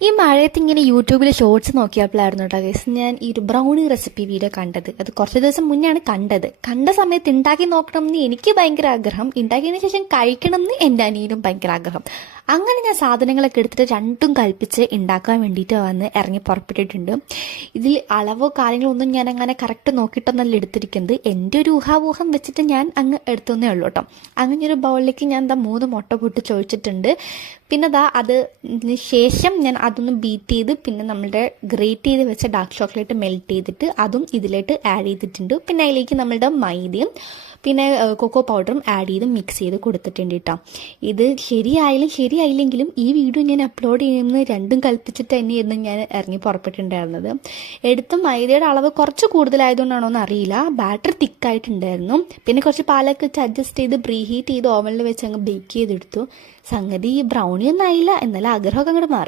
ഈ മഴയത്ത് ഇങ്ങനെ യൂട്യൂബിൽ ഷോർട്സ് നോക്കിയപ്പോഴായിരുന്നു കേട്ടോ ഗൈസ് ഞാൻ ഈ ഒരു ബ്രൗണി റെസിപ്പി വീഡിയോ കണ്ടത്. അത് കുറച്ച് ദിവസം മുന്നെയാണ് കണ്ടത്. കണ്ട സമയത്ത് ഉണ്ടാക്കി നോക്കണം എന്ന് എനിക്ക് ഭയങ്കര ആഗ്രഹം, ഉണ്ടാക്കിയതിന് ശേഷം കഴിക്കണം എന്ന് എൻ്റെ അനിയനും ഭയങ്കര ആഗ്രഹം. അങ്ങനെ ഞാൻ സാധനങ്ങളൊക്കെ എടുത്തിട്ട് രണ്ടും കൽപ്പിച്ച് ഉണ്ടാക്കാൻ വേണ്ടിയിട്ട് വന്ന് ഇറങ്ങി പുറപ്പെട്ടിട്ടുണ്ട്. ഇതിൽ അളവോ കാര്യങ്ങളോ ഒന്നും ഞാൻ അങ്ങനെ കറക്റ്റ് നോക്കിയിട്ടൊന്നല്ല എടുത്തിരിക്കുന്നത്. എൻ്റെ ഒരു ഊഹാവൂഹം വെച്ചിട്ട് ഞാൻ അങ്ങ് എടുത്തേ ഉള്ളൂ കേട്ടോ. അങ്ങനെ ഒരു ബൗളിലേക്ക് ഞാൻ 3 മുട്ട പൊട്ടിച്ച് ഒഴിച്ചിട്ടുണ്ട്. പിന്നെ അതിന് ശേഷം ഞാൻ അതൊന്ന് ബീറ്റ് ചെയ്ത് പിന്നെ നമ്മളുടെ ഗ്രേറ്റ് ചെയ്ത് വെച്ച ഡാർക്ക് ചോക്ലേറ്റ് മെൽറ്റ് ചെയ്തിട്ട് അതും ഇതിലേക്ക് ആഡ് ചെയ്തിട്ടുണ്ട്. പിന്നെ അതിലേക്ക് നമ്മളുടെ മൈദയും പിന്നെ കൊക്കോ പൗഡറും ആഡ് ചെയ്ത് മിക്സ് ചെയ്ത് കൊടുത്തിട്ടുണ്ട് കേട്ടോ. ഇത് ശരിയായില്ലെങ്കിലും ഈ വീഡിയോ ഞാൻ അപ്ലോഡ് ചെയ്യുന്നത് രണ്ടും കൽപ്പിച്ചിട്ട് തന്നെയായിരുന്നു ഞാൻ ഇറങ്ങി പുറപ്പെട്ടിട്ടുണ്ടായിരുന്നത്. എടുത്ത മൈദയുടെ അളവ് കുറച്ച് കൂടുതലായതുകൊണ്ടാണോ എന്ന് അറിയില്ല, ബാറ്റർ തിക്കായിട്ടുണ്ടായിരുന്നു. പിന്നെ കുറച്ച് പാലൊക്കെ വെച്ച് അഡ്ജസ്റ്റ് ചെയ്ത് പ്രീ ഹീറ്റ് ചെയ്ത് ഓവനിൽ വെച്ച് അങ്ങ് ബേക്ക് ചെയ്തെടുത്തു. സംഗതി ബ്രൗണി ഒന്നും ആയില്ല, എന്നാലും ആഗ്രഹമൊക്കെ അങ്ങോട്ട് മാറി.